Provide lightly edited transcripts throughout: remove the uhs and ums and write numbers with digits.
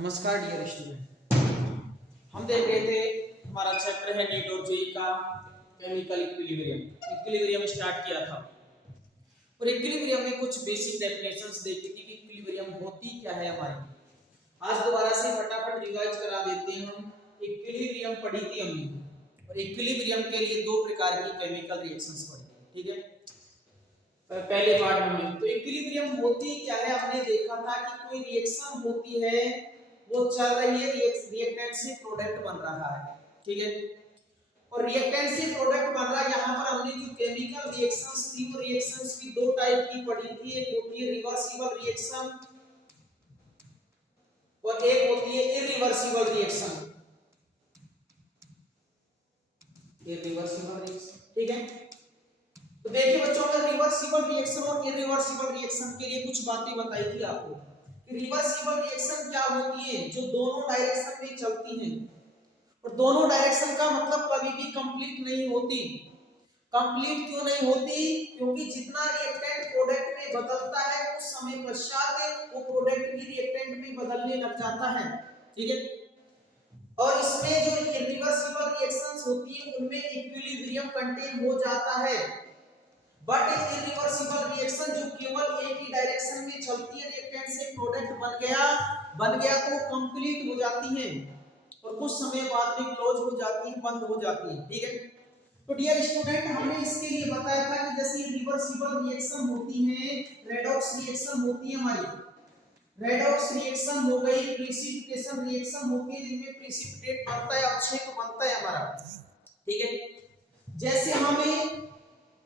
नमस्कार dear student, हम देख रहे थे हमारा चैप्टर है नीट और जेई का केमिकल इक्विलिब्रियम स्टार्ट किया था और इक्विलिब्रियम में कुछ बेसिक डेफिनेशंस देखी थी कि इक्विलिब्रियम होती क्या है हमारी। आज दोबारा से फटाफट रिवाइज करा देते हैं। हम इक्विलिब्रियम पढ़ी थी हमने और इक्विलिब्रियम के लिए दो प्रकार की केमिकल रिएक्शंस पढ़ी, ठीक है। पहले पार्ट में तो इक्विलिब्रियम होती क्या है हमने देखा था कि कोई रिएक्शन होती है, वो चल रही है, रिएक्टेंट से प्रोडक्ट बन रहा है, ठीक है। और रिएक्टेंट से प्रोडक्ट बन रहा है, यहाँ पर हमने जो केमिकल रिएक्शंस थी वो रिएक्शंस की दो टाइप की पढ़ी थी। एक होती है रिवर्सिबल रिएक्शन और एक होती है इरिवर्सिबल रिएक्शन। ठीक है। तो देखिए बच्चों, में रिवर्सिबल रिएक्शन और इरिवर्सिबल रिएक्शन के लिए कुछ बातें बताई थी आपको कि रिवर्सिबल रिएक्शन क्या होती है, जो दोनों डायरेक्शन में चलती हैं। और दोनों डायरेक्शन का मतलब कभी भी कंप्लीट नहीं होती। कंप्लीट क्यों नहीं होती? क्योंकि जितना रिएक्टेंट प्रोडक्ट में बदलता है उस समय पश्चात वो प्रोडक्ट भी रिएक्टेंट में बदलने लग जाता है, ठीक है। और इसमें जो इरिवर्सिबल रिएक्शंस होती है उनमें इक्विलिब्रियम कंटेन हो जाता है। बट इरिवर्सिबल रिएक्शन जो केवल एक ही डायरेक्शन में चलती है, रिएक्टेंट से प्रोडक्ट बन गया तो कंप्लीट हो जाती है और कुछ समय बाद में क्लोज हो जाती है, बंद हो जाती है, ठीक है। तो डियर स्टूडेंट, हमने इसके लिए बताया था कि जैसे रिवर्सिबल रिएक्शन होती है, रेडॉक्स रिएक्शन होती है हमारी। रेडॉक्स रिएक्शन हो गई, प्रेसिपिटेशन रिएक्शन होती है जिनमें प्रेसिपिटेट बनता है, अवक्षेप बनता है हमारा, ठीक है। जैसे हमें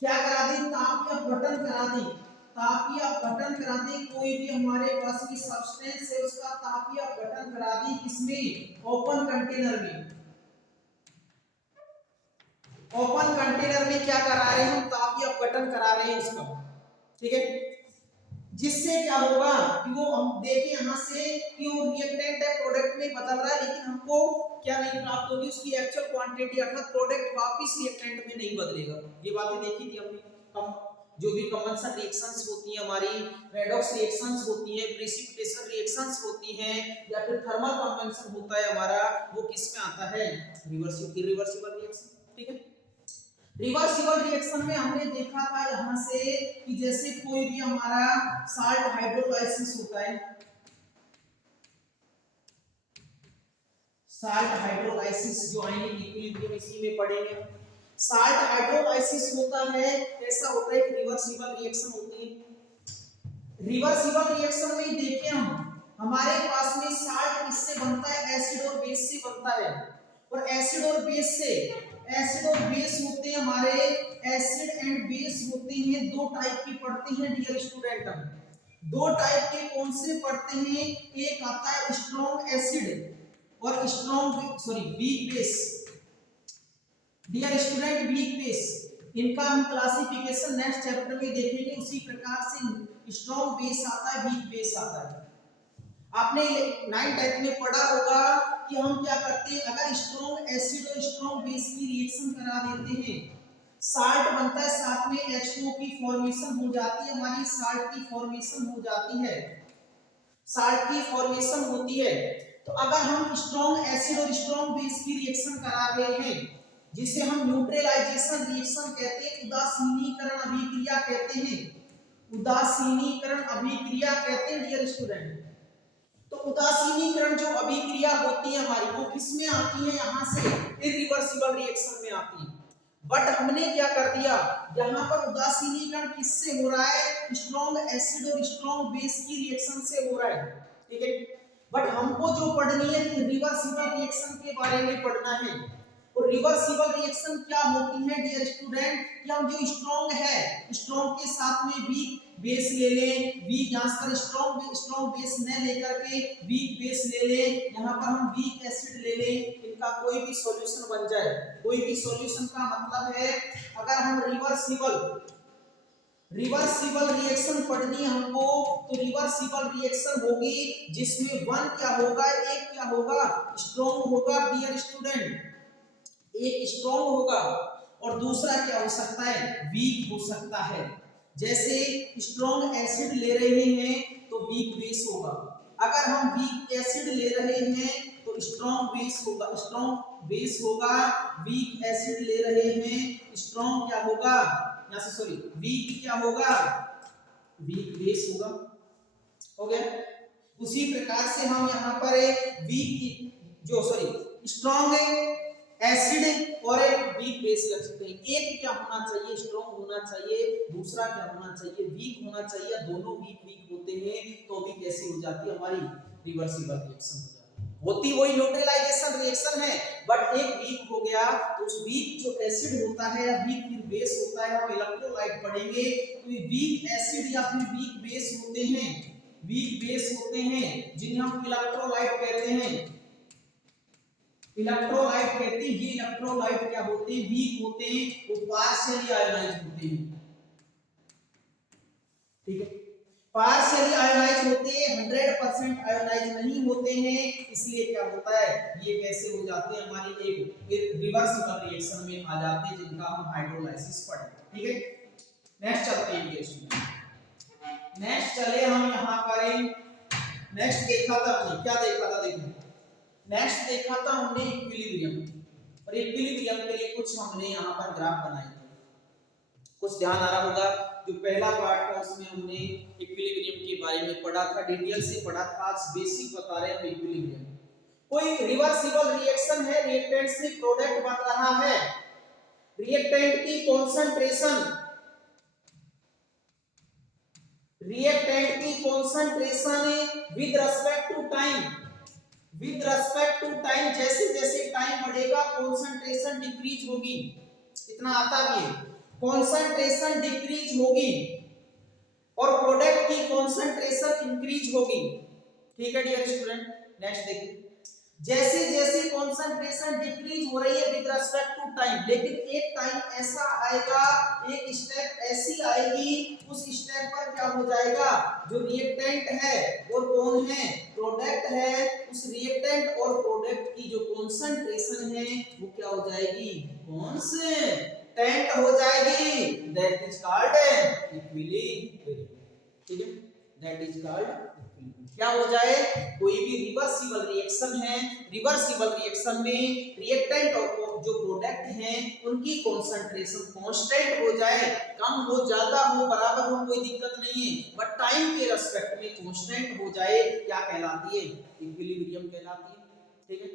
क्या करा दी, ताप या अपघटन करा दी, ताप या अपघटन करा दी, कोई भी हमारे पास की सब्सटेंस है उसका ताप या अपघटन करा दी, किसमें? ओपन कंटेनर में। ओपन कंटेनर में क्या करा रहे हैं हम? ताप या अपघटन करा रहे हैं उसका, ठीक है। जिससे क्या होगा कि वो हम देखिए यहां से कि वो रिएक्टेंट है, प्रोडक्ट में बदल रहा है, लेकिन हमको क्या नहीं प्राप्त होगी? उसकी एक्चुअल क्वांटिटी, अर्थात प्रोडक्ट वापस रिएक्टेंट में नहीं बदलेगा। ये बातें देखी थी हमने। जो भी कन्वेंशन रिएक्शंस होती हैं हमारी, रेडॉक्स रिएक्शंस होती हैं, प्रेसिपिटेशन रिएक्शंस होती हैं, या फिर थर्मल कन्वेंशन होता है हमारा, वो किस में आता है? इरिवर्सिबल रिएक्शन, ठीक है। रिवर्सिबल रिएक्शन में हमने देखा था यहां से कि जैसे कोई भी हमारा साल्ट हाइड्रोलाइसिस होता है, साल्ट हाइड्रोलाइसिस जो आयनिक इक्विलिब्रियम इसी में पढ़ेंगे। साल्ट हाइड्रोलाइसिस होता है, कैसा होता है? एक रिवर्सिबल रिएक्शन होती है। रिवर्सिबल रिएक्शन में देखिए हमारे पास में साल्ट किससे बनता है? एसिड और बेस से बनता है। और एसिड और बेस से, एसिड और बेस होते हैं हमारे, एसिड एंड बेस होते हैं, दो टाइप की पढ़ते हैं डियर स्टूडेंट। दो टाइप के कौन से पढ़ते हैं? एक आता है स्ट्रॉन्ग एसिड और weak base. Dear student, weak base, इनका हम क्लासिफिकेशन नेक्स्ट चैप्टर में देखेंगे। उसी प्रकार से स्ट्रॉन्ग बेस आता है, वीक बेस आता है। आपने 9th में पढ़ा होगा कि हम क्या करते हैं, अगर स्ट्रॉन्ग एसिड और स्ट्रॉन्ग बेस की रिएक्शन करा देते हैं, साल्ट बनता है, साथ में H2O की फॉर्मेशन हो जाती है, हमारी साल्ट की फॉर्मेशन हो जाती है, साल्ट की फॉर्मेशन होती है। तो अगर हम स्ट्रॉन्ग एसिड और स्ट्रॉन्ग बेस की रिएक्शन करा रहे हैं, जिसे हम न्यूट्रलाइजेशन रिएक्शन कहते हैं, उदासीनीकरण अभिक्रिया कहते हैं, उदासीनीकरण अभिक्रिया कहते हैं डियर स्टूडेंट। तो उदासीनीकरण जो अभिक्रिया होती है हमारी, वो किसमें आती है? यहाँ से इरिवर्सिबल रिएक्शन में आती है। बट हमने क्या कर दिया, यहाँ पर उदासीनीकरण किससे हो रहा है? स्ट्रॉन्ग एसिड और स्ट्रॉन्ग बेस की रिएक्शन से हो रहा है, ठीक है। बट हमको जो पढ़नी है रिवर्सिबल रिएक्शन के बारे में पढ़ना है। और रिवर्सिबल रिएक्शन क्या होती है डियर स्टूडेंट? कि हम जो स्ट्रॉन्ग है, स्ट्रॉन्ग के साथ में वीक बेस ले लें, वीक यहाँ पर स्ट्रॉन्ग बेस न लेकर के वीक बेस ले लें, यहाँ पर हम वीक एसिड ले लें, इनका कोई भी सॉल्यूशन बन जाए। कोई भी सॉल्यूशन का मतलब है, अगर हम रिवर्सिबल रिएक्शन पढ़नी है हमको, तो रिवर्सिबल रिएक्शन होगी जिसमें वन क्या होगा, एक क्या होगा? स्ट्रॉन्ग होगा डियर स्टूडेंट, एक स्ट्रॉन्ग होगा और दूसरा क्या हो सकता है? वीक हो सकता है। जैसे स्ट्रॉन्ग एसिड ले रहे हैं तो वीक बेस होगा, अगर हम वीक एसिड ले रहे हैं तो स्ट्रॉन्ग बेस होगा, स्ट्रॉन्ग बेस होगा। वीक एसिड ले रहे हैं स्ट्रॉन्ग क्या होगा, यहां से सॉरी वीक क्या होगा, वीक बेस होगा। हो गया। उसी प्रकार से हम यहाँ पर एक वीक जो सॉरी स्ट्रॉन्ग एसिड और एक वीक बेस रख सकते हैं। एक क्या होना चाहिए, स्ट्रॉन्ग होना चाहिए, दूसरा क्या होना चाहिए, वीक होना चाहिए। दोनों वीक वीक होते हैं तो भी कैसी हो जाती है हमारी रिवर्सिबल रिएक्शन हो जाती है। होती वही न्यूट्रलाइजेशन रिएक्शन है, बट एक वीक हो गया तो उस वीक जो एसिड होता है या वीक फिर बेस होता है, हम इलेक्ट्रोलाइट पढ़ेंगे तो ये वीक एसिड या फिर वीक बेस होते हैं, वीक बेस होते हैं जिन्हें हम इलेक्ट्रोलाइट कहते हैं। इलेक्ट्रोलाइट कहते हैं, ये इलेक्ट्रोलाइट क्या होते हैं, वीक होते हैं, वो पार्शियली आयोनाइज होते हैं। ठीक है, पार्शियली आयोनाइज होते हैं, 100% आयोनाइज नहीं होते हैं। इसलिए क्या होता है, ये कैसे हो जाते हैं, हमारी एक रिवर्सिबल रिएक्शन में आ जाते हैं, जिनका हम हाइड्रोलाइसिस पढ़ेंगे। ठीक है, नेक्स्ट चलते हैं। नेक्स्ट चले हम यहाँ पर नेक्स्ट देखा था हमने, क्या देखा था, देखो नेक्स्ट देखा था हमने इक्विलिब्रियम, और इक्विलिब्रियम के लिए कुछ हमने यहाँ पर ग्राफ बनाए थे। कुछ ध्यान आ रहा होगा, जो पहला पार्ट था उसमें हमने इक्विलिब्रियम के बारे में पढ़ा था, डिटेल से पढ़ा था। आज बेसिक बता रहे हैं इक्विलिब्रियम। कोई रिवर्सिबल रिएक्शन है, रिएक्टेंट से प्रोडक्ट बन रहा है, रिएक्टेंट की कॉन्सेंट्रेशन, रिएक्टेंट की concentration with respect to time, with respect to time, जैसे जैसे टाइम बढ़ेगा कॉन्सेंट्रेशन डिक्रीज होगी। इतना आता भी है, कॉन्सेंट्रेशन डिक्रीज होगी और प्रोडक्ट की कॉन्सेंट्रेशन इंक्रीज होगी। ठीक है डियर स्टूडेंट, नेक्स्ट देखिए, जैसे जैसे कॉन्सेंट्रेशन डिक्रीज हो रही है विद रिस्पेक्ट टू टाइम, लेकिन एक टाइम ऐसा आएगा, एक स्टेप ऐसी आएगी, उस स्टेप पर क्या हो जाएगा, जो रिएक्टेंट है और कौन है, प्रोडक्ट है, उस रिएक्टेंट और प्रोडक्ट की जो कॉन्सेंट्रेशन है वो क्या हो जाएगी, कांस्टेंट हो जाएगी। That is called equilibrium. ठीक है, दैट इज कॉल्ड क्या हो जाए, कोई भी रिवर्सिबल रिएक्शन है, रिवर्सिबल रिएक्शन में रिएक्टेंट और जो प्रोडक्ट हैं उनकी कॉन्सेंट्रेशन कांस्टेंट हो जाए, कम हो, ज्यादा हो, बराबर हो, कोई दिक्कत नहीं है, बट टाइम के रिस्पेक्ट में कांस्टेंट हो जाए, क्या कहलाती है, इक्विलिब्रियम कहलाती है। ठीक है,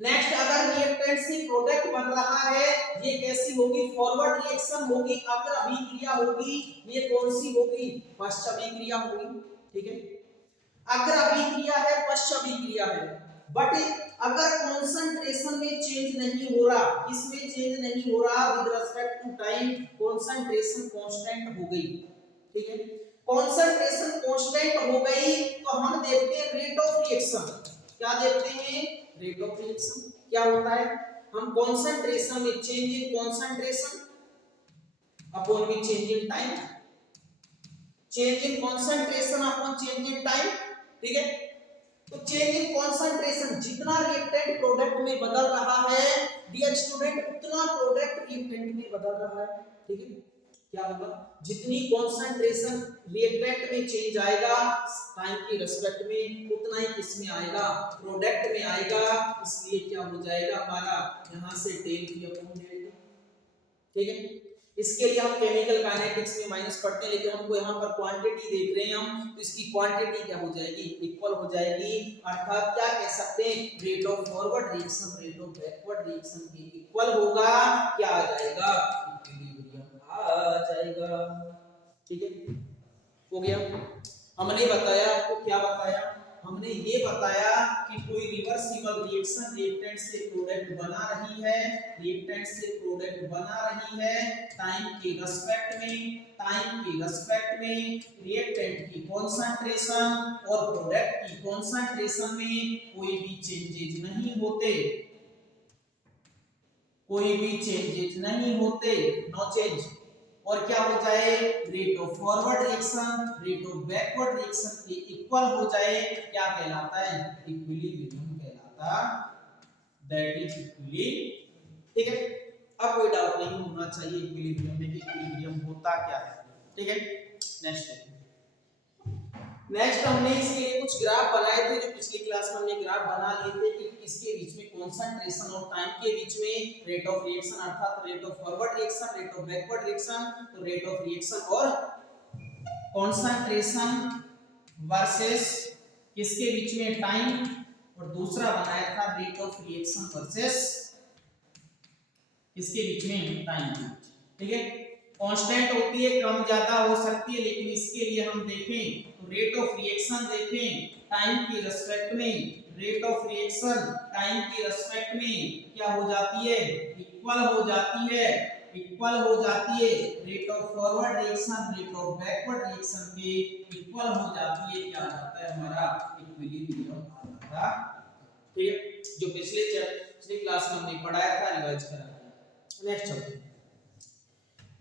नेक्स्ट, अगर रिएक्टेंट से प्रोडक्ट बन रहा है, ये कैसी होगी, फॉरवर्ड रिएक्शन होगी, अग्र अभिक्रिया होगी, ये कौन सी होगी, पश्च अभिक्रिया होगी। ठीक है, अग्र अभिक्रिया है, पश्च अभिक्रिया है, बट अगर कॉन्सेंट्रेशन में चेंज नहीं हो रहा, इसमें चेंज नहीं हो रहा, with respect to time concentration constant हो गई। ठीक है, कॉन्सेंट्रेशन कांस्टेंट हो गई तो हम देखते हैं रेट ऑफ रिएक्शन, क्या देखते हैं, रेट ऑफ रिएक्शन क्या होता है, हम कॉन्सेंट्रेशन में चेंज इन कॉन्सेंट्रेशन अपॉन में change in time, change in concentration upon change in time. ठीक है, तो चेंज इन कॉन्सेंट्रेशन, जितना रिएक्टेंट प्रोडक्ट में बदल रहा है डियर स्टूडेंट, उतना प्रोडक्ट रिएक्टेंट में बदल रहा है। ठीक है, क्या होगा, जितनी कॉन्सेंट्रेशन रिएक्टेंट में चेंज आएगा टाइम के रिस्पेक्ट में, उतना ही किसमें आएगा, प्रोडक्ट में आएगा। इसलिए क्या हो जाएगा हमारा, यहां से 10 ठीक है, इसके लिए हम केमिकल काइनेटिक्स में माइनस पढ़ते हैं, लेकिन हमको यहाँ पर क्वांटिटी देख रहे हैं हम, तो इसकी क्वांटिटी क्या हो जाएगी, इक्वल हो जाएगी। अर्थात क्या कह सकते हैं, rate of forward reaction rate of backward reaction के इक्वल होगा, क्या आ जाएगा, इक्विलिब्रियम आ जाएगा। ठीक है, हो गया। हमने बताया, आपको क्या बताया, हमने ये बताया कि कोई रिवर्सिबल रिएक्शन रिएक्टेंट से प्रोडक्ट बना रही है, रिएक्टेंट से प्रोडक्ट बना रही है, टाइम के रिस्पेक्ट में, टाइम के रिस्पेक्ट में रिएक्टेंट की कॉन्सेंट्रेशन और प्रोडक्ट की कॉन्सेंट्रेशन में कोई भी चेंजेस नहीं होते, कोई भी चेंजेस नहीं होते, नो चेंज। और क्या हो जाए, rate of forward reaction rate of backward reaction के इक्वल हो जाए, क्या कहलाता है, इक्विलिब्रियम कहलाता, दैट इज इक्विलिब्रियम। ठीक है, अब कोई डाउट नहीं होना चाहिए इक्विलिब्रियम में कि इक्विलिब्रियम होता क्या है। ठीक है, नेक्स्ट नेक्स्ट हमने इसके लिए कुछ ग्राफ बनाए थे, जो पिछली क्लास में हमने ग्राफ बना लिए थे कि इसके बीच में कंसंट्रेशन और टाइम के बीच में रेट ऑफ रिएक्शन, अर्थात rate of forward reaction, rate of backward reaction, तो रेट ऑफ रिएक्शन और कंसंट्रेशन वर्सेस किसके बीच में टाइम, और दूसरा बनाया था रेट ऑफ रिएक्शन वर्सेस किसके बीच में टाइम। ठीक है, कांस्टेंट होती है, कम ज्यादा हो सकती है, लेकिन इसके लिए हम देखें तो रेट ऑफ रिएक्शन देखें टाइम के रिस्पेक्ट में, रेट ऑफ रिएक्शन टाइम के रिस्पेक्ट में क्या हो जाती है, इक्वल हो जाती है, इक्वल हो जाती है rate of forward reaction rate of backward reaction के इक्वल हो जाती है, क्या आता है हमारा इक्विलिब्रियम आता है। ठीक है, जो पिछले क्लास में हमने पढ़ाया था, रिवाइज करा था। नेक्स्ट चलते हैं।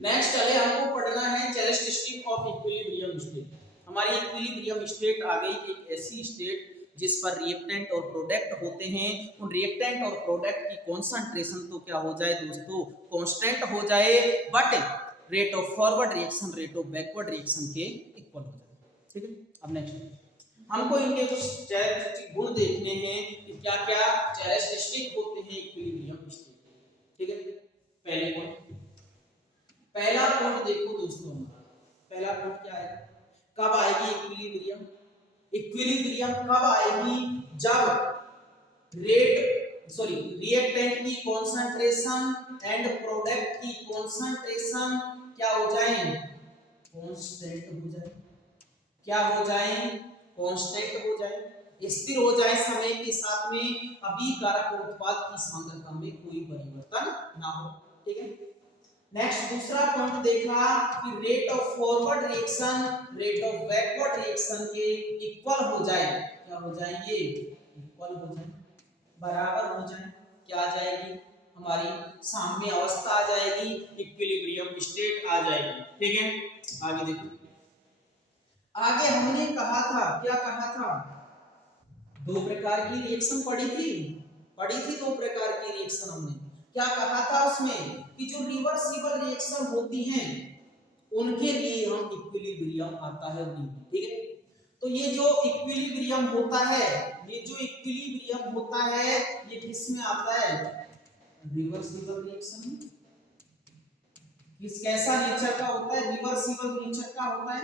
नेक्स्ट चले हमको पढ़ना है कैरेक्टरिस्टिक ऑफ इक्विलिब्रियम स्टेट। हमारी इक्विलिब्रियम स्टेट आ गई एक ऐसी स्टेट जिस पर रिएक्टेंट और प्रोडक्ट होते हैं, उन रिएक्टेंट और प्रोडक्ट की कंसंट्रेशन तो क्या हो जाए दोस्तों, कांस्टेंट हो जाए, but rate of forward reaction rate of backward reaction के इक्वल हो जाए। ठीक है, अब नेक्स्ट हमको इनके कुछ कैरेक्टरिस्टिक गुण देखने हैं कि क्या क्या कैरेक्टरिस्टिक होते हैं इक्विलिब्रियम स्टेट। ठीक है, पहला पॉइंट देखो दोस्तों, पहला पॉइंट क्या है, कब आएगी इक्विलिब्रियम। इक्विलिब्रियम कब आएगी, जब रिएक्टेंट की कंसंट्रेशन एंड प्रोडक्ट की कंसंट्रेशन क्या हो जाए, कांस्टेंट हो जाए, क्या हो जाए, कांस्टेंट हो जाए, स्थिर हो जाए समय के साथ में, अभिकारक और उत्पाद की सांद्रता में कोई परिवर्तन ना हो। ठीक है, नेक्स्ट दूसरा पॉइंट देखा कि rate of forward reaction rate of backward reaction के इक्वल हो जाए, क्या हो जाएंगे, इक्वल हो जाए, बराबर हो जाए, क्या आ जाएगी, हमारी साम्य अवस्था आ जाएगी, इक्विलिब्रियम स्टेट आ जाएगी। ठीक है, आगे देखो, आगे हमने कहा था, क्या कहा था, दो प्रकार की रिएक्शन पढ़ी थी दो प्रकार की रिएक्शन हमने क्या कहा था उसमें कि जो रिवर्सिबल रिएक्शन होती हैं उनके लिए हम इक्विलिब्रियम आता है। ठीक है, तो ये जो इक्विलिब्रियम होता है, ये जो इक्विलिब्रियम होता है ये किस में आता है, रिवर्सिबल रिएक्शन में। किस कैसा नेचर का होता है, रिवर्सिबल नेचर का होता है,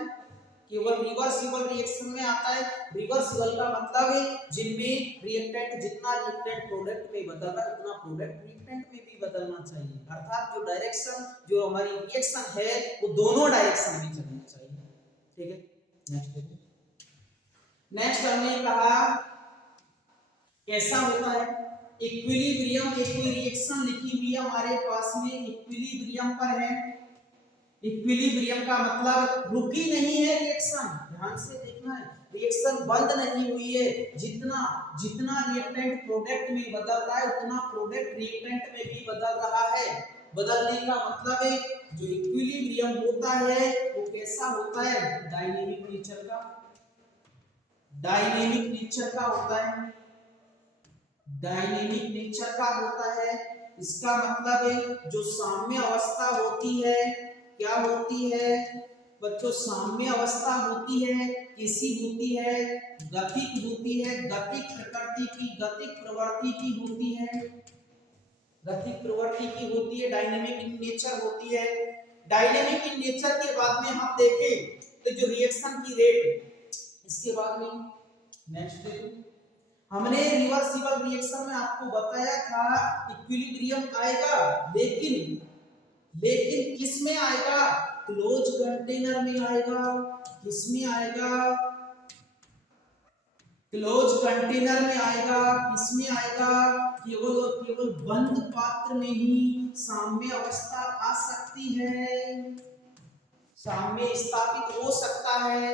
केवल रिवर्सिबल रिएक्शन में आता है। रिवर्सिबल का मतलब है जिनमें रिएक्टेंट जितना रिएक्टेंट प्रोडक्ट में बदल रहा है उतना प्रोडक्ट रिएक्टेंट में भी बदलना चाहिए, अर्थात जो डायरेक्शन जो हमारी रिएक्शन है वो दोनों डायरेक्शन में चलनी चाहिए। ठीक है, नेक्स्ट देखो, नेक्स्ट हमने कहा कैसा होता है इक्विलिब्रियम, एक कोई रिएक्शन लिखी हुई है हमारे पास में, इक्विलिब्रियम पर है। इक्विलिब्रियम का मतलब रुकी नहीं है रिएक्शन, ध्यान से देखना है, रिएक्शन बंद नहीं हुई है, जितना रिएक्टेंट प्रोडक्ट में बदल रहा है उतना प्रोडक्ट रिएक्टेंट में भी बदल रहा है। बदलने का मतलब है जो इक्विलिब्रियम होता है वो कैसा होता है, डायनेमिक नेचर का, डायनेमिक नेचर का होता है, डायनेमिक नेचर का होता है। इसका मतलब है जो साम्य अवस्था होती है, क्या होती है बच्चों, साम्य अवस्था होती है, कैसी होती है, गतिक होती है, गतिक प्रकृति की, गतिक प्रवृत्ति की होती है, गतिक प्रवृत्ति की होती है, डायनेमिक इन नेचर होती है। डायनेमिक इन नेचर के बाद में हम देखें तो जो रिएक्शन की रेट, इसके बाद में नेक्स्ट देखो, हमने रिवर्सिबल रिएक्शन में आपको बताया था इक्विलिब्रियम आएगा, लेकिन किस में आएगा, क्लोज कंटेनर में आएगा। किस में आएगा, क्लोज कंटेनर में आएगा। किस में आएगा, केवल और केवल बंद पात्र में ही साम्य अवस्था आ सकती है, साम्य स्थापित हो सकता है।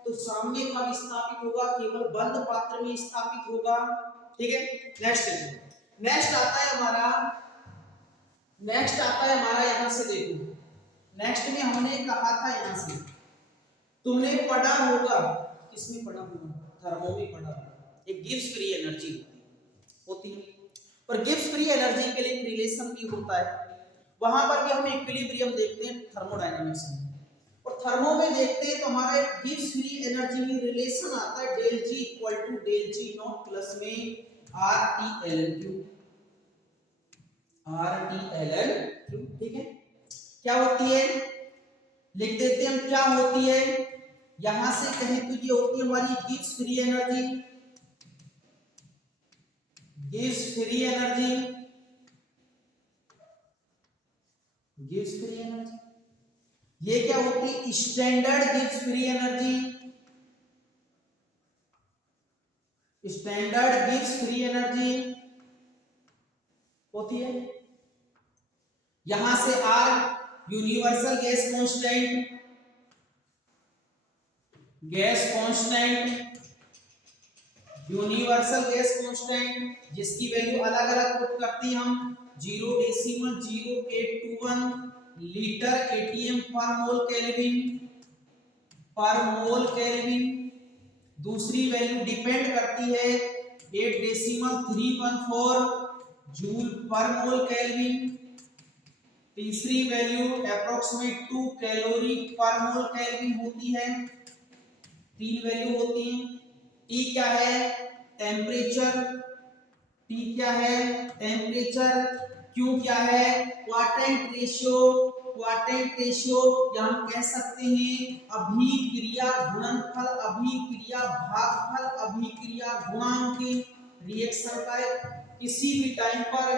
तो साम्य कब स्थापित होगा, केवल बंद पात्र में स्थापित होगा। ठीक है, नेक्स्ट आता है हमारा यहां से देखो, नेक्स्ट में हमने कहा था यहां से, तुमने पढ़ा होगा, किसमें पढ़ा होगा, थर्मो में पढ़ा होगा, एक गिब्स फ्री एनर्जी होती है, पर गिब्स फ्री एनर्जी के लिए एक रिलेशन भी होता है, वहां पर भी हम इक्विलिब्रियम देखते हैं थर्मोडायनेमिक्स में। और थर्मो में देखते हैं तो हमारा गिब्स फ्री एनर्जी में रिलेशन आता है del G equal to del G not plus में R T L N Q, R T L N Q. ठीक है, क्या होती है लिख देते हैं हम, क्या होती है यहां से कहें तो ये होती है हमारी Gibbs free energy, Gibbs free energy, Gibbs free energy. ये क्या होती है standard Gibbs free energy, standard Gibbs free energy होती है। यहां से R universal gas constant, gas constant, universal gas constant जिसकी वैल्यू अलग अलग पुट करते हैं हम 0.0821 लीटर एटीएम पर मोल केल्विन, पर मोल केल्विन। दूसरी वैल्यू डिपेंड करती है 8.314 जूल पर मोल केल्विन। तीसरी वैल्यू अप्रोक्सीमेट 2 कैलोरी पर मोल केल्विन होती है। तीन वैल्यू होती है। टी क्या है टेम्परेचर, टी क्या है टेम्परेचर, क्यू क्या है क्वाड्रेंट रेशियो, क्वाड्रेंट रेशियो या हम कह सकते हैं अभिक्रिया गुणनफल, अभिक्रिया भागफल, अभिक्रिया गुणांक। रिएक्शन का किसी भी टाइम पर,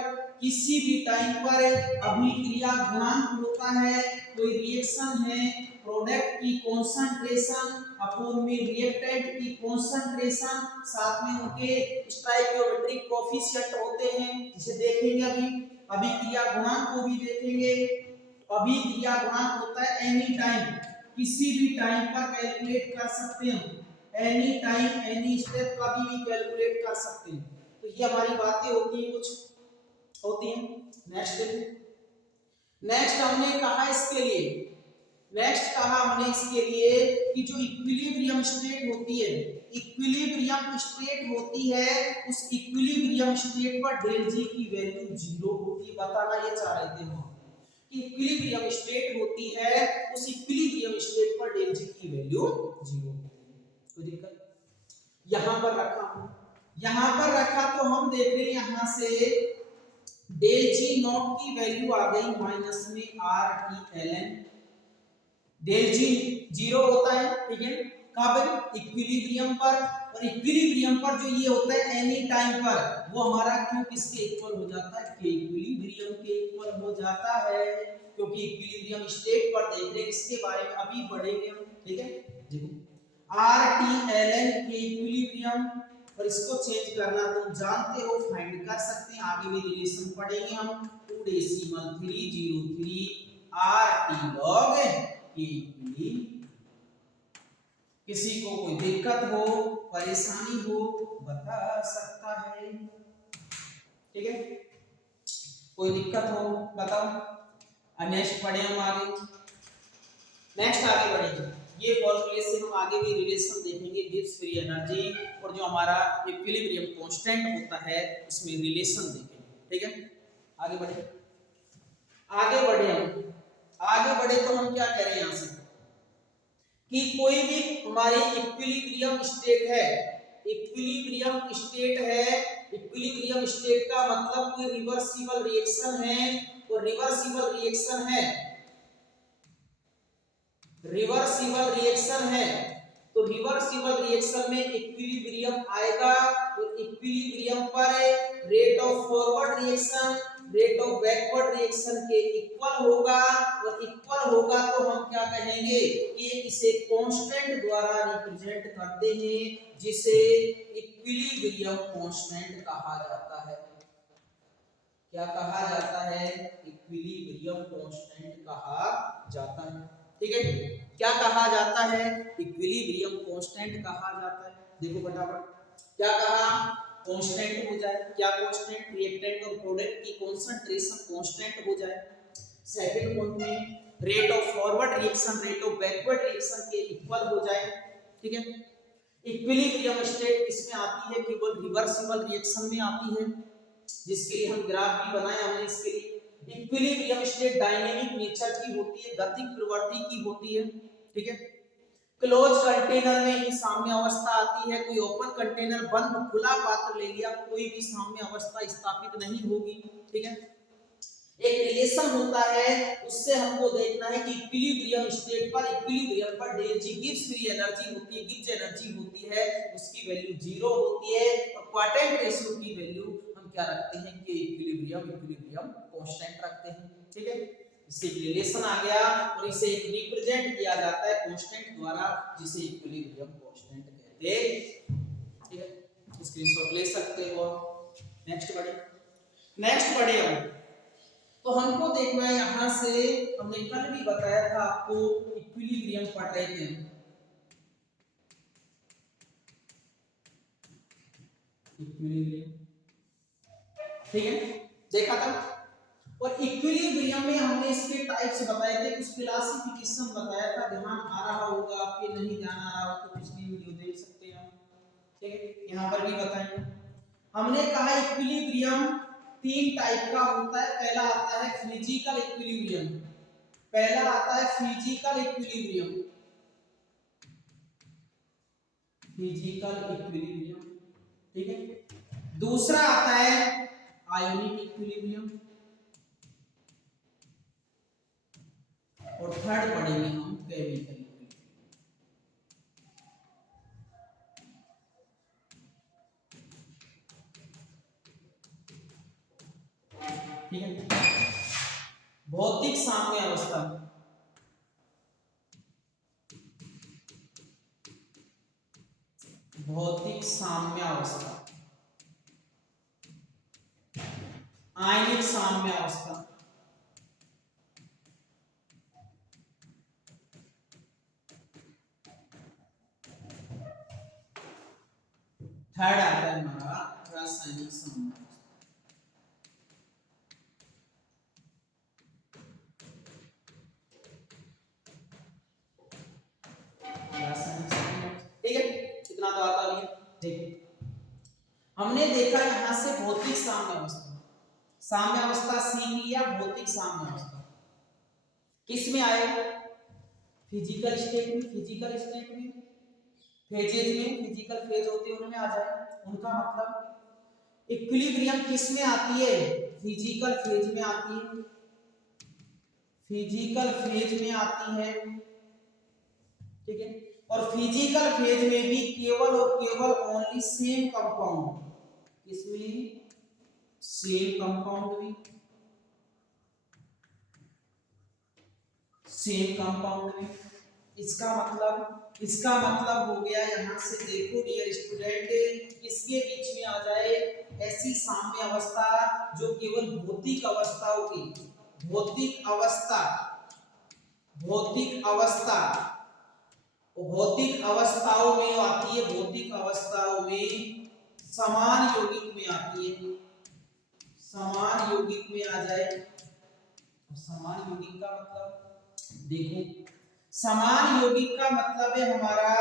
किसी भी टाइम पर अभिक्रिया गुणांक होता है। कोई रिएक्शन है प्रोडक्ट की कॉन्सेंट्रेशन अपोन में रिएक्टेंट की कॉन्सेंट्रेशन, साथ में उनके स्टोइकियोमेट्रिक कोएफिशिएंट होते हैं जिसे देखेंगे अभी, अभिक्रिया गुणांक को भी देखेंगे। अभिक्रिया गुणांक होता है एनी टाइम, किसी भी टाइम पर कैलकुलेट कर सकते हैं, एनी टाइम एनी स्टेप कभी भी कैलकुलेट कर सकते हैं। तो ये हमारी बातें होती हैं, कुछ होती हैं। नेक्स्ट देखिए, नेक्स्ट हमने कहा इसके लिए, नेक्स्ट कहा हमने इसके लिए कि जो इक्विलिब्रियम स्टेट होती है, इक्विलिब्रियम स्टेट होती है, उस इक्विलिब्रियम स्टेट पर डेल जी की वैल्यू 0 होती है। बताना ये चाह रहे थे हम कि इक्विलिब्रियम स्टेट होती है, उस इक्विलिब्रियम स्टेट पर डेल जी की वैल्यू 0 होती है। कोई दिक्कत? यहां पर रखा, यहां पर रखा तो हम देख रहे हैं यहां से डेल जी नॉट की वैल्यू आ गई माइनस में R T L N. Del G 0 होता है, ठीक है, कब इक्विलिब्रियम पर, और इक्विलिब्रियम पर जो ये होता है एनी टाइम पर, वो हमारा क्यों किसके इक्वल हो जाता है के इक्विलिब्रियम के इक्वल हो जाता है, क्योंकि इक्विलिब्रियम स्टेट पर देख रहे हैं, इसके बारे में अभी पढ़ेंगे हम। ठीक है, देखो आर टी एल एन के इक्विलिब्रियम, और इसको चेंज करना तुम जानते हो, फाइंड कर सकते हैं, आगे भी रिलेशन पढ़ेंगे हम। 2.303 आर टी लॉग के। किसी को कोई दिक्कत हो परेशानी हो बता सकता है, ठीक है, कोई दिक्कत हो बताओ। नेक्स्ट पढ़े हम आगे, नेक्स्ट आगे बढ़ेंगे, ये फॉर्मूले से हम आगे भी रिलेशन देखेंगे गिब्स फ्री एनर्जी और जो हमारा इक्विलिब्रियम कांस्टेंट होता है उसमें रिलेशन देखेंगे। ठीक है, आगे बढ़े, आगे बढ़े हम, आगे बढ़े तो हम क्या कह रहे हैं यहां से कि कोई भी हमारी इक्विलिब्रियम स्टेट है, इक्विलिब्रियम स्टेट है, इक्विलिब्रियम स्टेट का मतलब कोई रिवर्सिबल रिएक्शन है, और रिवर्सिबल रिएक्शन है, रिवर्सिबल रिएक्शन है, तो रिवर्सिबल रिएक्शन में इक्विलिब्रियम आएगा, तो इक्विलिब्रियम पर rate of forward reaction rate of backward reaction के इक्वल होगा, और इक्वल होगा तो हम क्या कहेंगे कि इसे कांस्टेंट द्वारा रिप्रेजेंट करते हैं, जिसे इक्विलिब्रियम कांस्टेंट कहा जाता है। क्या कहा जाता है? इक्विलिब्रियम कांस्टेंट कहा जाता है। ठीक है, क्या कहा जाता है? इक्विलिब्रियम कांस्टेंट कहा जाता है। देखो फटाफट, क्या कहा? कांस्टेंट हो जाए, क्या कांस्टेंट? रिएक्टेंट और प्रोडक्ट की कंसंट्रेशन कांस्टेंट हो जाए। सेकंड पॉइंट में rate of forward reaction rate of backward reaction के इक्वल हो जाए। ठीक है, इक्विलिब्रियम स्टेट किसमें आती है? केवल रिवर्सिबल रिएक्शन में आती है, जिसके लिए हम ग्राफ भी बनाए हमने। इसके लिए इक्विलिब्रियम स्टेट डायनेमिक नेचर की होती है, गतिक प्रवृत्ति की होती है। ठीक है। क्लोज कंटेनर में ही साम्य अवस्था आती है, कोई ओपन कंटेनर बंद खुला पात्र ले लिया, कोई भी साम्य अवस्था स्थापित नहीं होगी, ठीक है। एक रिलेशन होता है, उससे हमको देखना है कि इक्विलिब्रियम स्टेट पर, इक्विलिब्रियम पर delta G Gibbs free energy होती है, गिब्स एनर्जी होती है, उसकी वैल्यू 0 होती है, और क्वार्टेट रेशियो की वैल्यू हम क्या रखते हैं कि इक्विलिब्रियम कांस्टेंट रखते हैं, ठीक है। इससे रिलेशन आ गया और इसे एक रिप्रेजेंट किया जाता है कांस्टेंट द्वारा, जिसे इक्विलिब्रियम कांस्टेंट कहते हैं, ठीक है। स्क्रीनशॉट ले सकते हो। नेक्स्ट बढ़े हम। तो हमको देखना है यहां से, हमने कल भी बताया था आपको इक्विलिब्रियम पढ़ रहे थे, इक्विलिब्रियम, ठीक है, देखा था। और इक्विलिब्रियम में हमने इसके टाइप्स बताए थे, कुछ क्लासिफिकेशन बताया था, ध्यान आ रहा होगा आपके, नहीं ध्यान आ रहा हो तो पिछली वीडियो देख सकते हैं, ठीक है। यहां पर भी बताएंगे। हमने कहा इक्विलिब्रियम 3 टाइप का होता है। पहला आता है फिजिकल इक्विलिब्रियम, पहला आता है फिजिकल इक्विलिब्रियम, ठीक है। दूसरा आता है आयोनिक इक्विलिब्रियम, और थर्ड पढ़ेंगे हम केमिकल इक्विलिब्रियम, ठीक है। भौतिक साम्य अवस्था, भौतिक साम्य अवस्था, आयनिक साम्य अवस्था, थर्ड आता है हमारा रासायनिक साम्य अवस्था, ठीक है। इतना तो आता ही है। देखिए हमने देखा यहां से भौतिक साम्य अवस्था, साम्य अवस्था सीख लिया, भौतिक साम्य अवस्था किस में आए, फिजिकल स्टेट में, फिजिकल स्टेट में, फेजेज में, फिजिकल फेज होते हैं उनमें आ जाए। उनका मतलब इक्विलिब्रियम किस में आती है, फिजिकल फेज में आती है, फिजिकल फेज में आती है, ठीक है। और फिजिकल फेज में भी केवल और केवल ओनली सेम कंपाउंड, इसमें सेम कंपाउंड भी, सेम कंपाउंड में, इसका मतलब हो गया, यहां से देखो डियर स्टूडेंट, इसके बीच में आ जाए ऐसी साम्य अवस्था जो केवल भौतिक अवस्थाओं की, भौतिक अवस्था, भौतिक अवस्था, भौतिक अवस्थाओं में आती है, भौतिक अवस्थाओं में समान यौगिक में आती है, समान यौगिक में आ जाए। समान यौगिक का मतलब देखो, समान यौगिक का मतलब है हमारा,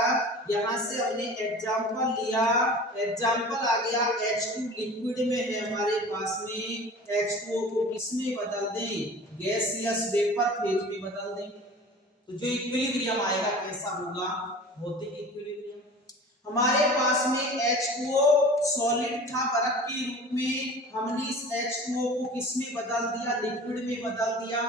यहां से हमने एग्जांपल लिया, एग्जांपल आ गया H2 लिक्विड में है हमारे पास में, H2O को किसमें बदल दें, गैसियस वेपर फेज में बदल दें, तो जो इक्विलिब्रियम आएगा कैसा होगा, भौतिक इक्विलिब्रियम। हमारे पास में H2O सॉलिड था बर्फ के रूप में, हमने इस H2O को किसमें बदल दिया, लिक्विड में बदल दिया,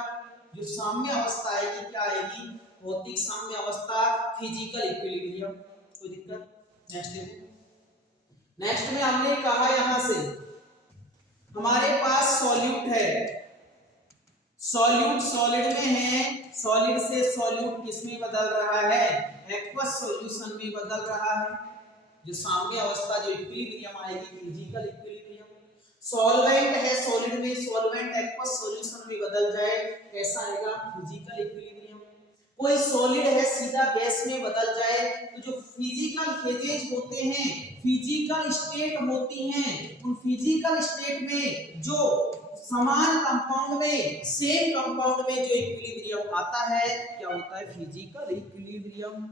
जो साम्य अवस्था आएगी क्या आएगी, भौतिक साम्य अवस्था, फिजिकल इक्विलिब्रियम। कोई दिक्कत। नेक्स्ट देखो, नेक्स्ट में हमने कहा यहां से हमारे पास सॉल्यूट है, सॉल्यूट सॉलिड में है, सॉलिड से सॉल्यूट किसमें बदल रहा है, एक्वस सॉल्यूशन में बदल रहा है, जो साम्य अवस्था, जो इक्विलिब्रियम आएगी, फिजिकल इक्विलिब्रियम। सॉल्वेंट है सॉलिड में, सॉल्वेंट एक्वस सॉल्यूशन में बदल जाए, कैसा आएगा, फिजिकल इक्विलिब्रियम। कोई सॉलिड है सीधा गैस में बदल जाए, तो जो फिजिकल फेजेज होते हैं, फिजिकल स्टेट होती हैं, उन फिजिकल स्टेट में जो समान कंपाउंड में, सेम कंपाउंड में जो इक्विलिब्रियम आता है, क्या होता है, फिजिकल इक्विलिब्रियम,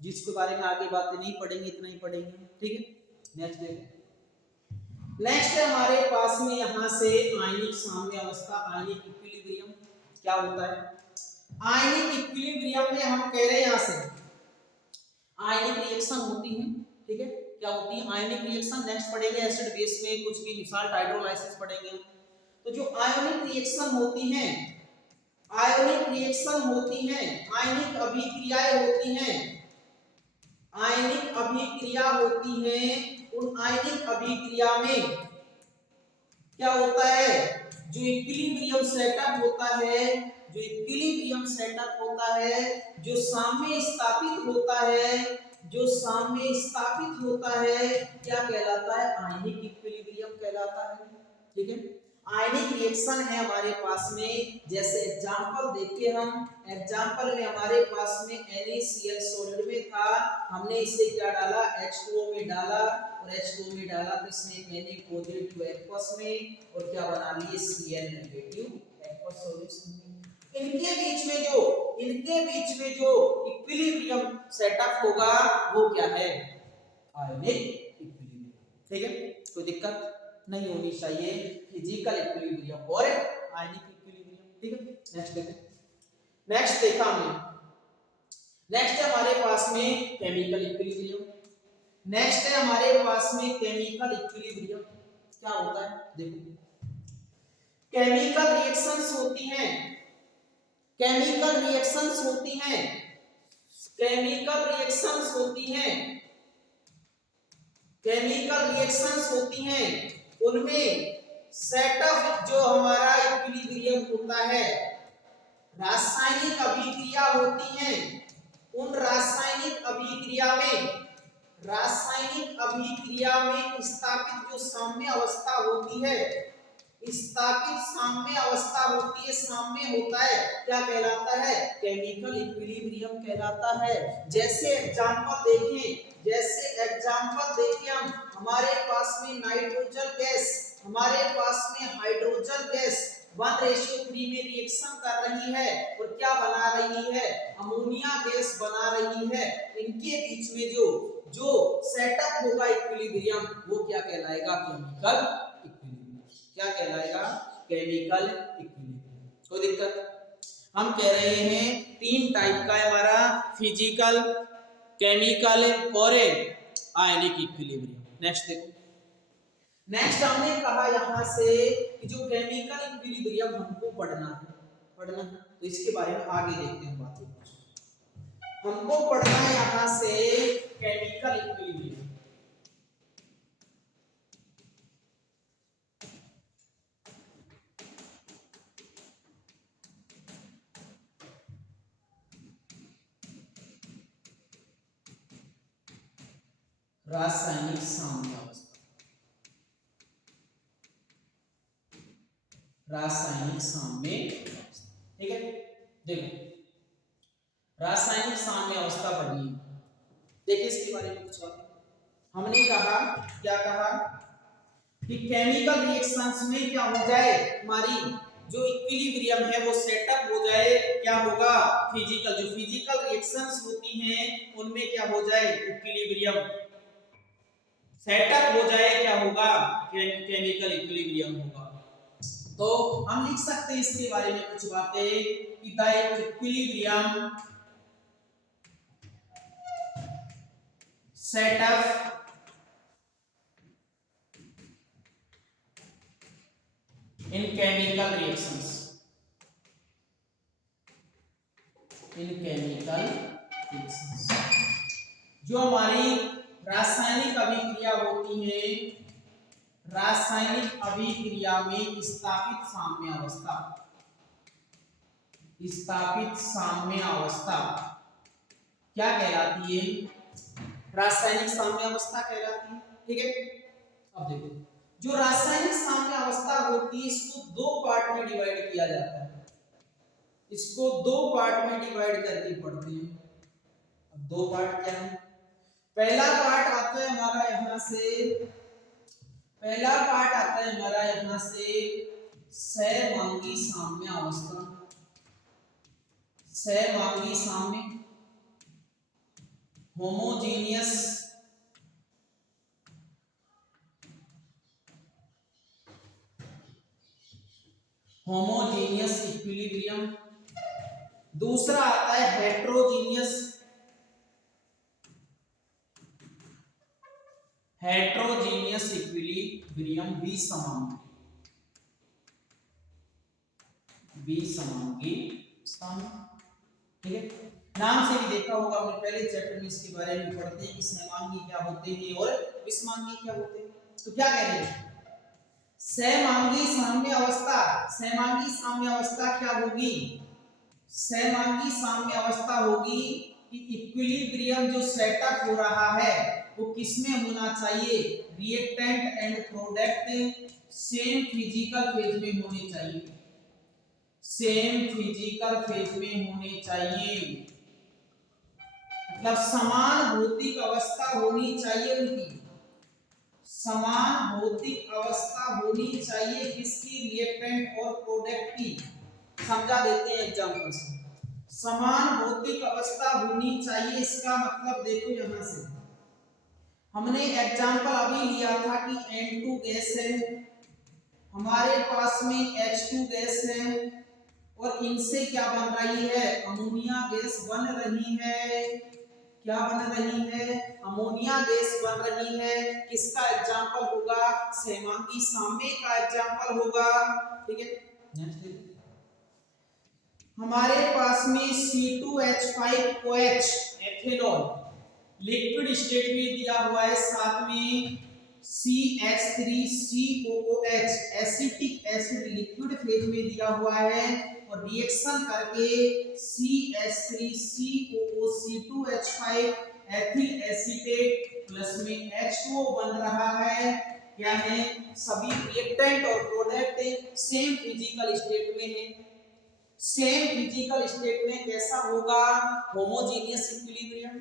जिसके बारे में आगे बातें नहीं पढ़ेंगे, इतना ही पढ़ेंगे, ठीक है। नेक्स्ट देखो, नेक्स्ट है हमारे पास में यहां से आयनिक साम्य अवस्था, आयनिक इक्विलिब्रियम क्या होता है। आयनिक इक्विलिब्रियम में हम कह रहे हैं यहां से आयनिक रिएक्शन होती है, ठीक है, क्या होती है आयनिक रिएक्शन। नेक्स्ट पढ़ेंगे एसिड बेस में कुछ भी साल्ट हाइड्रोलाइसिस पढ़ेंगे। तो जो आयनिक रिएक्शन होती हैं, आयनिक रिएक्शन होती हैं, आयनिक अभिक्रियाएं होती हैं, आयनिक अभिक्रिया होती है, उन आयनिक अभिक्रिया में क्या होता है, जो इक्विलिब्रियम सेटअप होता है, जो इक्विलिब्रियम सेटअप होता है, जो साम्य स्थापित होता है, जो साम्य स्थापित होता है, क्या कहलाता है, आयनिक इक्विलिब्रियम कहलाता है, ठीक है। आयनिक रिएक्शन है हमारे पास में, जैसे एग्जांपल देखिए हम, एग्जांपल में हमारे पास में NaCl सॉलिड में था, हमने इसे क्या डाला, H2O में डाला, और H2O में डाला तो इसने Na पॉजिटिव एक्वस में, और क्या बना लिए, Cl नेगेटिव एक्वस सॉल्यूशन में। इनके बीच में जो इक्विलिब्रियम सेटअप होगा वो क्या है, आयनिक इक्विलिब्रियम, ठीक है, कोई दिक्कत नहीं होनी चाहिए, फिजिकल इक्विलिब्रियम और आयनिक इक्विलिब्रियम, ठीक है। नेक्स्ट देखो, नेक्स्ट देखा हमने, नेक्स्ट है हमारे पास में केमिकल इक्विलिब्रियम, नेक्स्ट है हमारे पास में केमिकल इक्विलिब्रियम। क्या होता है देखो, केमिकल रिएक्शंस होती हैं, केमिकल रिएक्शंस होती हैं, केमिकल रिएक्शंस होती हैं, केमिकल रिएक्शंस होती हैं, उनमें सेटअप जो हमारा इक्विलिब्रियम होता है, रासायनिक अभिक्रिया होती हैं, उन रासायनिक अभिक्रिया में, रासायनिक अभिक्रिया में स्थापित जो साम्य अवस्था होती है, स्थापित साम्य अवस्था होती है, साम्य होता है, क्या कहलाता है, केमिकल इक्विलिब्रियम कहलाता है। जैसे एग्जांपल देखें, जैसे एग्जांपल देखें हम, हमारे पास में नाइट्रोजन गैस, हमारे पास में हाइड्रोजन गैस 1:3 में रिएक्शन कर रही है, और क्या बना रही है, अमोनिया गैस बना रही है। इनके बीच में जो सेटअप होगा इक्विलिब्रियम, वो क्या कहलाएगा, केमिकल इक्विलिब्रियम। क्या कहलाएगा, केमिकल इक्विलिब्रियम। कोई दिक्कत, हम कह रहे हैं तीन टाइप का है हमारा, फिजिकल, केमिकल और आयनिक इक्विलिब्रियम। नेक्स्ट देखो, नेक्स्ट हमने कहा यहां से कि जो केमिकल इक्विलिब्रियम हमको पढ़ना है, तो इसके बारे में आगे देखते हैं बातें। हमको पढ़ना है यहां से केमिकल इक्विलिब्रियम, रासायनिक साम्य अवस्था, रासायनिक साम्य अवस्था, ठीक है। देखो रासायनिक साम्य अवस्था पढ़नी है, देखिए इसके बारे में कुछ बात हमने कहा, क्या कहा कि केमिकल रिएक्शंस में क्या हो जाए, हमारी जो इक्विलिब्रियम है वो सेटअप हो जाए, क्या होगा, फिजिकल, जो फिजिकल रिएक्शंस होती हैं उनमें क्या हो जाए, इक्विलिब्रियम सेटअप हो जाए, क्या होगा, केमिकल इक्विलिब्रियम होगा। तो हम लिख सकते हैं इसके बारे में कुछ बातें कि the equilibrium setup in chemical reactions, in chemical reactions, जो हमारी रासायनिक अभिक्रिया होती है, रासायनिक अभिक्रिया में स्थापित साम्य अवस्था, स्थापित साम्य अवस्था क्या कहलाती है, रासायनिक साम्य अवस्था कहलाती है, ठीक है। अब देखो, जो रासायनिक साम्य अवस्था होती है इसको दो पार्ट में डिवाइड किया जाता है, इसको दो पार्ट में डिवाइड करके पढ़ते हैं। अब दो पार्ट क्या है, पहला पार्ट आता है हमारा यहां से, पहला पार्ट आता है हमारा यहां से सहमांगी साम्य अवस्था, सहमांगी साम्य, होमोजेनियस होमोजेनियस इक्विलिब्रियम, दूसरा आता है हेट्रोजीनियस, हेट्रोजीनियस इक्विलिब्रियम, विसमांगी स्थान। ठीक है, नाम से भी देखा होगा हमने पहले चैप्टर में इसके बारे में पढ़ते हैं कि सहमांगी क्या होते हैं और विसमांगी क्या होते हैं। तो क्या कह रहे हैं, सहमांगी साम्य अवस्था, सहमांगी साम्य अवस्था क्या होगी, सहमांगी साम्य अवस्था होगी कि इक्विलिब्रियम जो सेटअप हो रहा है वो किसमें होना चाहिए, reactant and product same physical phase में होने चाहिए, सेम फिजिकल फेज में होने चाहिए, मतलब समान भौतिक अवस्था होनी चाहिए, उनकी समान भौतिक अवस्था होनी चाहिए, किसकी, रिएक्टेंट और प्रोडक्ट की। समझा देते हैं एग्जांपल से, समान भौतिक अवस्था होनी चाहिए, इसका मतलब देखो यहां से हमने एग्जांपल अभी लिया था कि N2 गैस है, हमारे पास में H2 गैस है और इनसे क्या बन रही है, अमोनिया गैस बन रही है, क्या बन रही है, अमोनिया गैस बन रही है। किसका एग्जांपल होगा, सहमांगी साम्य का एग्जांपल होगा। ठीक है, नेक्स्ट हमारे पास में C2H5OH एथेनॉल लिक्विड स्टेट में दिया हुआ है, साथ में CH3COOH acetic acid liquid phase में दिया हुआ है और रिएक्शन करके CH3COO2H5 एथिल एसीटेट प्लस में H2O बन रहा है। क्या है, सभी रिएक्टेंट और प्रोडक्ट सेम फिजिकल स्टेट में है, सेम फिजिकल स्टेट में कैसा होगा, होमोजेनियस इक्विलिब्रियम।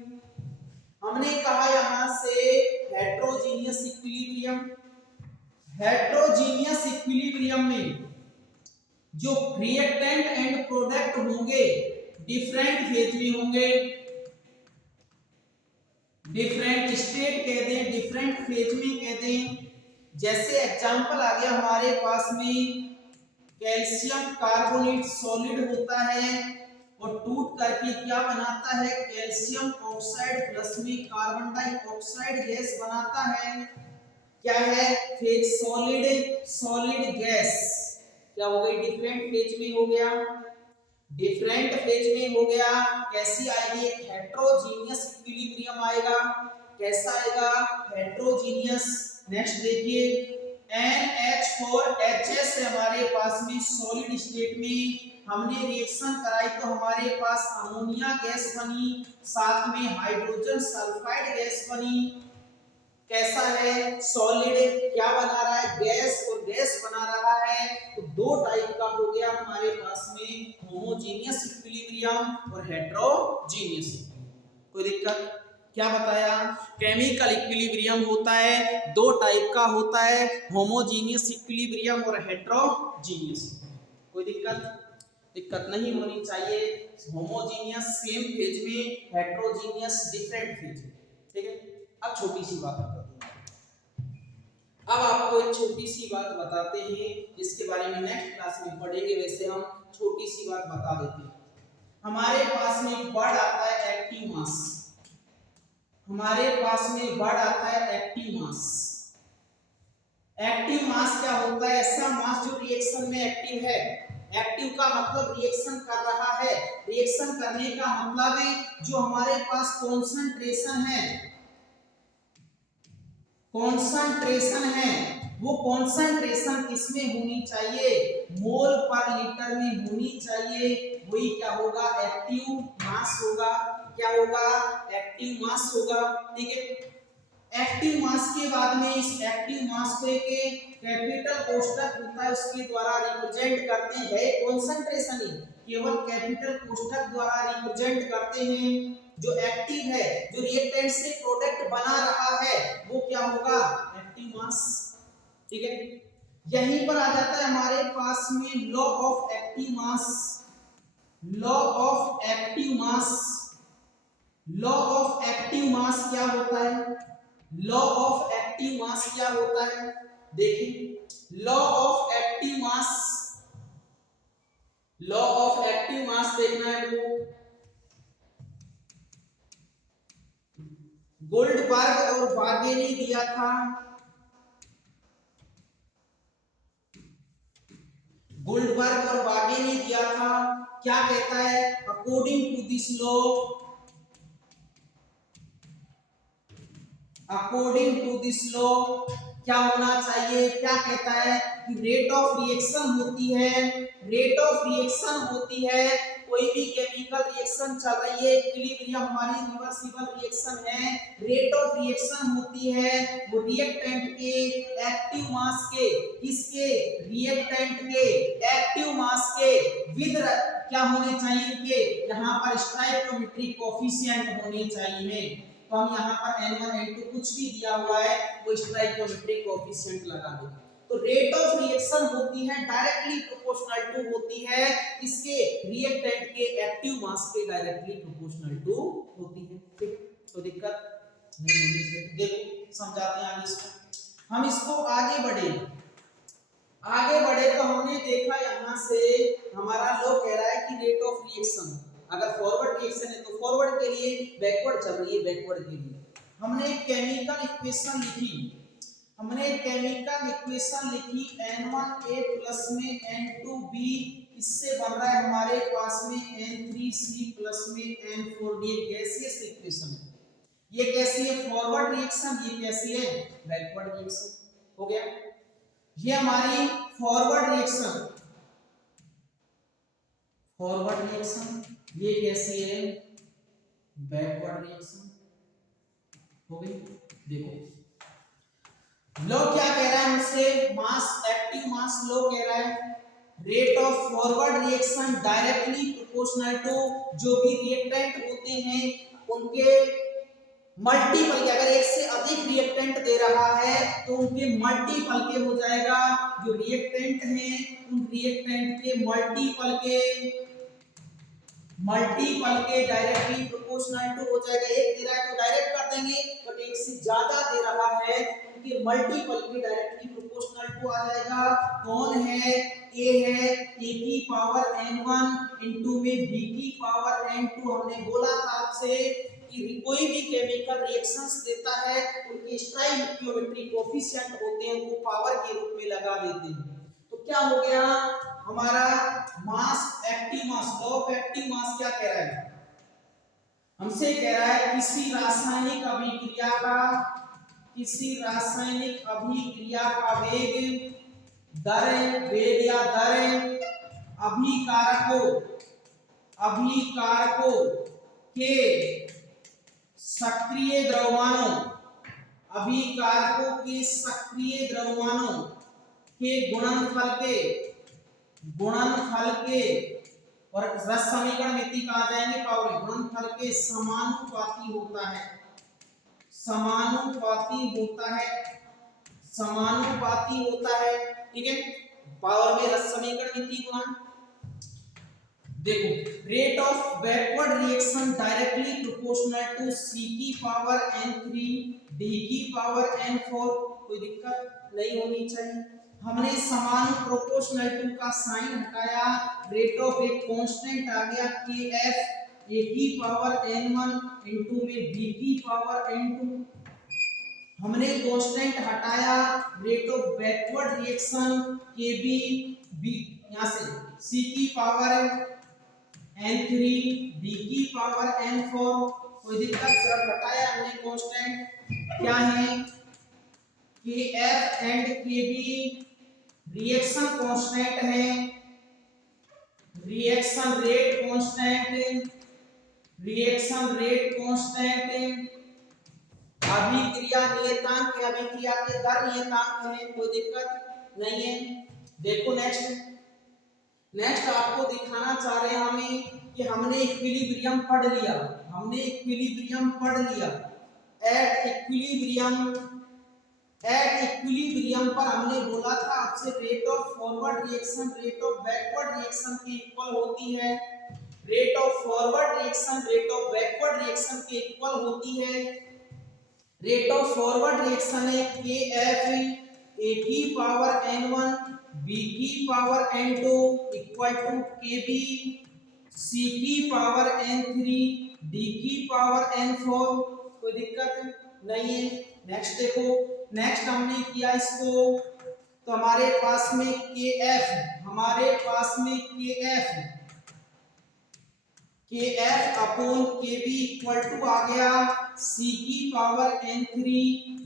हमने कहा यहां से हेट्रोजीनियस इक्विलिब्रियम, हेट्रोजीनियस इक्विलिब्रियम में जो रिएक्टेंट एंड प्रोडक्ट होंगे डिफरेंट फेज में होंगे, डिफरेंट स्टेट कह दें, डिफरेंट फेज में कह दें। जैसे एग्जांपल आ गया हमारे पास में कैल्शियम कार्बोनेट सॉलिड होता है और टूट करके क्या बनाता है, कैल्शियम ऑक्साइड प्लस में कार्बन डाइऑक्साइड गैस बनाता है। क्या है, फेज सॉलिड, सॉलिड गैस क्या हो गई, डिफरेंट फेज में हो गया, डिफरेंट फेज में हो गया। कैसी आएगी, हेट्रोजीनियस इक्विलिब्रियम आएगा। कैसा आएगा, हेट्रोजीनियस। नेक्स्ट देखिए NH4HS हमारे पास में सॉलिड स्टेट में हमने रिएक्शन कराई तो हमारे पास अमोनिया गैस बनी, साथ में हाइड्रोजन सल्फाइड गैस बनी। कैसा है, सॉलिड, क्या बना रहा है, गैस, और गैस बना रहा है। तो दो टाइप का हो गया हमारे पास में, होमोजेनियस इक्विलिब्रियम और हेट्रोजीनियस। कोई दिक्कत, क्या बताया, केमिकल इक्विलिब्रियम होता है, दो टाइप का होता है, होमोजेनियस इक्विलिब्रियम और हेट्रोजीनियस। कोई दिक्कत, दिक्कत नहीं होनी चाहिए। होमोजेनियस सेम फेज में, हेट्रोजीनियस डिफरेंट फेज में। ठीक है, अब छोटी सी बात करते हैं, अब आपको एक छोटी सी बात बताते हैं जिसके बारे में नेक्स्ट क्लास में पढ़ेंगे, वैसे हम छोटी सी बात बता देते हैं। हमारे पास में एक वर्ड आता है एक्टिव मास, हमारे पास में वर्ड आता है एक्टिव मास। एक्टिव मास क्या होता है, ऐसा मास जो रिएक्शन में एक्टिव है। एक्टिव का मतलब रिएक्शन कर रहा है, रिएक्शन करने का मतलब है जो हमारे पास कॉन्सेंट्रेशन है, कॉन्सेंट्रेशन है, वो कॉन्सेंट्रेशन किसमें होनी चाहिए, मोल पर लीटर में होनी चाहिए। वही क्या होगा, एक्टिव मास होगा। क्या होगा, एक्टिव मास होगा। ठीक है, एक्टिव मास के बाद में इस एक्टिव मास को एक कैपिटल कोष्ठक होता है उसके द्वारा रिप्रेजेंट करते हैं, कॉन्सेंट्रेशन ही केवल कैपिटल कोष्ठक द्वारा रिप्रेजेंट करते हैं। जो एक्टिव है, जो रिएक्टेंट से प्रोडक्ट बना रहा है, वो क्या होगा, एक्टिव मास। ठीक है, यहीं पर आ जाता है हमारे पास में law of active mass, law of active mass. Law of active mass क्या होता है, लॉ ऑफ एक्टिव मास क्या होता है, देखिए law of active mass, law of active active mass देखना है हमको। गोल्डबर्ग और बागे ने दिया था, गोल्डबर्ग और बागे ने दिया था, क्या कहता है, according to this law, according to this law क्या होना चाहिए, क्या कहता है कि रेट ऑफ रिएक्शन होती है, रेट ऑफ रिएक्शन होती है, कोई भी केमिकल रिएक्शन चल रही है, इक्विलिब्रियम हमारी रिवर्सिबल रिएक्शन है, रेट ऑफ रिएक्शन होती है वो रिएक्टेंट के एक्टिव मास के, किसके, रिएक्टेंट के एक्टिव मास के विद क्या होने चाहिए, उनके यहाँ पर स्टोइकियोमेट्रिक कोएफिशिएंट होने चाहिए। तो हम यहाँ पर n1 n2 कुछ भी दिया हुआ है वो स्टोइकियोमेट्रिक कोएफिशिएंट लगा देंगे। तो रेट ऑफ रिएक्शन होती है डायरेक्टली प्रोपोर्शनल टू होती है इसके रिएक्टेंट के एक्टिव मास के डायरेक्टली प्रोपोर्शनल टू होती है। ठीक, तो दिक्कत नहीं होनी चाहिए। देखो समझाते हैं आगे इसको, हम इसको आगे बढ़े तो हमने देखा यहाँ से हमारा लॉ कह रहा है कि रेट ऑफ रिएक्शन, अगर फॉरवर्ड रिएक्शन है तो फॉरवर्ड के लिए, बैकवर्ड चल रही है बैकवर्ड के लिए। हमने केमिकल इक्वेशन लिखी, हमने केमिकल इक्वेशन लिखी N1A प्लस में N2B, इससे बन रहा है हमारे पास में N3C प्लस में N4D, गैसियस इक्वेशन है। ये कैसी है, फॉरवर्ड रिएक्शन, ये कैसी है, बैकवर्ड रिएक्शन। हो गया, ये हमारी फॉरवर्ड रिएक्शन, फॉरवर्ड रिएक्शन, ये कैसी है, बैकवर्ड रिएक्शन। हो गई। देखो लॉ क्या कह रहा है हमसे, मास, एक्टिव मास लॉ कह रहा है rate of forward reaction directly proportional to, जो भी रिएक्टेंट होते हैं उनके मल्टीपल के, अगर एक से अधिक रिएक्टेंट दे रहा है तो उनके मल्टीपल के हो जाएगा, जो रिएक्टेंट हैं उन रिएक्टेंट के मल्टीपल के डायरेक्टली प्रोपोर्शनल टू हो जाएगा। एक दे रहा है तो डायरेक्ट कर देंगे, बट एक से ज्यादा दे रहा है उनके मल्टीपल के डायरेक्टली प्रोपोर्शनल टू आ जाएगा। कौन है, ए है, ए की पावर n1 इनटू में b की पावर n2। हमने बोला था आपसे कि कोई भी केमिकल रिएक्शंस देता है उनके स्टोइकियोमेट्रिक कोएफिशिएंट होते हैं, उनको पावर के रूप में लगा देते हैं। तो क्या हो गया हमारा mass, active mass, law of active mass क्या कह रहा है, हमसे कह रहा है किसी रासायनिक अभिक्रिया का, किसी रासायनिक अभिक्रिया का वेग, दर, वेग या दर अभिकारकों के सक्रिय द्रव्यमानों, अभिकारकों के सक्रिय द्रव्यमानों के गुणनफल के और रस समीकरण मिति कहा जाएंगे पावर, गुणनफल के समानुपाती होता है, समानुपाती होता है। ठीक है, पावर में रस समीकरण मिति गुणन। देखो rate of backward reaction directly proportional to c की पावर n3 d की पावर n4, कोई दिक्कत नहीं होनी चाहिए। हमने समान प्रोपोर्शनल टू का साइन हटाया, रेट ऑफ एक कांस्टेंट आ गया kf, a की पावर n1 इनटू में b की पावर n2। हमने कांस्टेंट हटाया, rate of backward reaction kb, b यहां से c की पावर n3 d की पावर n4, कोई दिक्कत, सिर्फ हटाया हमने कांस्टेंट। क्या है, kf and kb reaction constant है, रिएक्शन रेट कांस्टेंट, अभिक्रिया नियतांक, अभिक्रिया के दर नियतांक है, कोई दिक्कत नहीं है। देखो नेक्स्ट आपको दिखाना चाह रहे हैं हमें कि हमने इक्विलिब्रियम पढ़ लिया, एट इक्विलिब्रियम पर हमने बोला था आपसे rate of forward reaction rate of backward reaction के इक्वल होती है, rate of forward reaction rate of backward reaction के इक्वल होती है। रेट ऑफ फॉरवर्ड रिएक्शन है kf, a की पावर n1 b की power n2 equal to kb c की पावर n3 d की पावर n4, कोई दिक्कत नहीं है। नेक्स्ट देखो, नेक्स्ट हमने किया इसको, तो हमारे पास में kf, हमारे पास में kf upon kb equal to आ गया c की पावर n3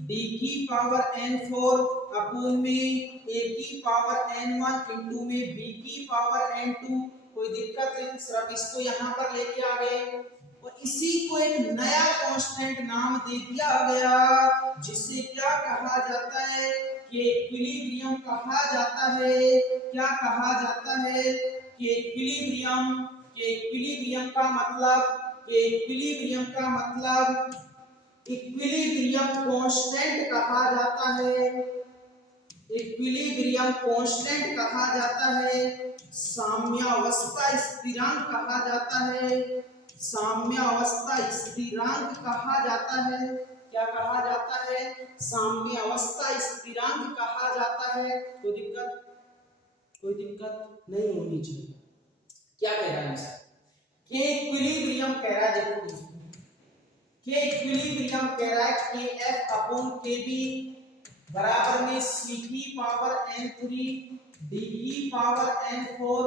d की पावर n4 अपॉन में a की पावर n1 इंटू में b की पावर n2, कोई दिक्कत नहीं, सिर्फ इसको यहाँ पर लेके आ गए और इसी को एक नया कांस्टेंट नाम दे दिया गया जिसे क्या कहा जाता है, कि इक्विलिब्रियम कहा जाता है। क्या कहा जाता है, कि इक्विलिब्रियम, कि इक्विलिब्रियम का मतलब, कि इक्विलिब्रियम का मतलब इक्विलिब्रियम कांस्टेंट कहा जाता है, इक्विलिब्रियम कांस्टेंट कहा जाता है, साम्यावस्था स्थिरांक कहा जाता है, साम्यावस्था स्थिरांक कहा जाता है। क्या कहा जाता है, साम्यावस्था स्थिरांक कहा जाता है। कोई दिक्कत नहीं होनी चाहिए। क्या कह रहा है हमसे, के इक्विलिब्रियम कह रहा है, देखो के इक्विलिब्रियम कह रहा है के एफ अपॉन के बी बराबर में c की पावर n3 d की पावर n4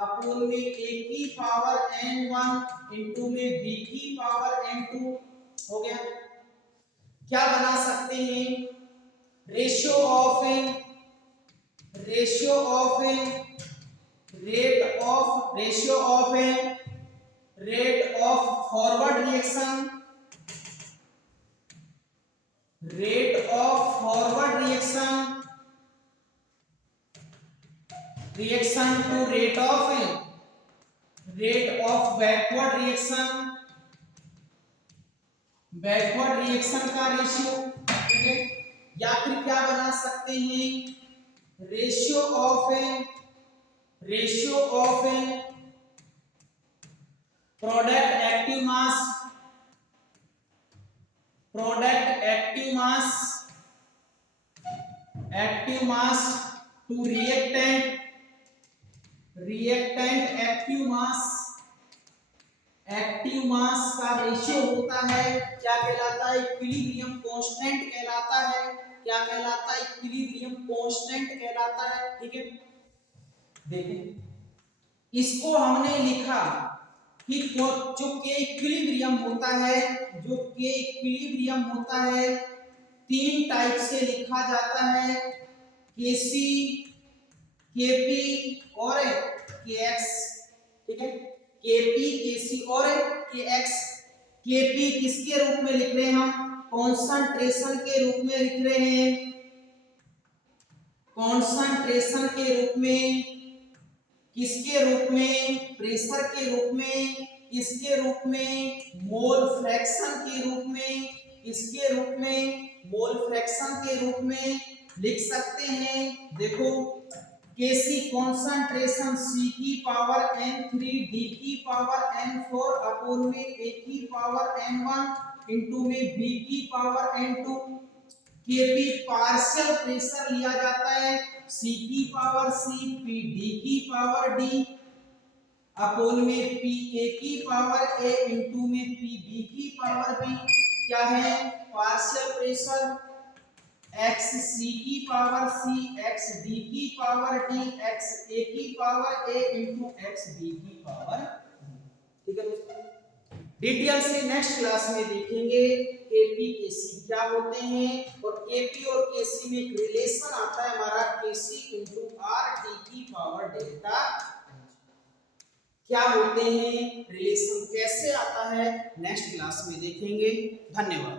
अपॉन में a की पावर n1 इंटू में b की पावर n2 हो गया। क्या बना सकते हैं, ratio of rate of forward reaction, reaction to rate of backward reaction का रेशियो, ठीक है। या फिर क्या बना सकते हैं, ratio of product active mass to reactant active mass का रेशियो होता है। क्या कहलाता है, इक्विलिब्रियम कांस्टेंट कहलाता है। क्या कहलाता है, इक्विलिब्रियम कांस्टेंट कहलाता है, ठीक है। देखें, इसको हमने लिखा कि जो के इक्विलिब्रियम होता है, तीन टाइप से लिखा जाता है, केसी, केपी और केएक्स, ठीक है। केपी, केसी और केएक्स। केपी किसके रूप में लिख रहे हैं हम, कॉन्सेंट्रेशन के रूप में लिख रहे हैं, कॉन्सेंट्रेशन के रूप में, किसके रूप में, प्रेशर के रूप में, किसके रूप में, मोल फ्रैक्शन के रूप में, किसके रूप में, मोल फ्रैक्शन के रूप में लिख सकते हैं। देखो, केसी कॉन्सेंट्रेशन c की पावर n3 d की पावर n4 अपॉन में a की पावर n1 इंटू में b की power n2। KP partial pressure लिया जाता है, c की पावर c, p d की पावर d अपॉन में p a की पावर a इंटू में p b की पावर b। क्या है, पार्शियल प्रेशर x c की पावर c, x d की पावर d, x a की power a into x b की पावर, ठीक है दोस्तों। डिटेल से नेक्स्ट क्लास में देखेंगे केपी केसी क्या होते हैं, और केपी और केसी में एक रिलेशन आता है हमारा केसी इंटू आर टी की पावर डेल्टा। क्या होते हैं, रिलेशन कैसे आता है, नेक्स्ट क्लास में देखेंगे। धन्यवाद।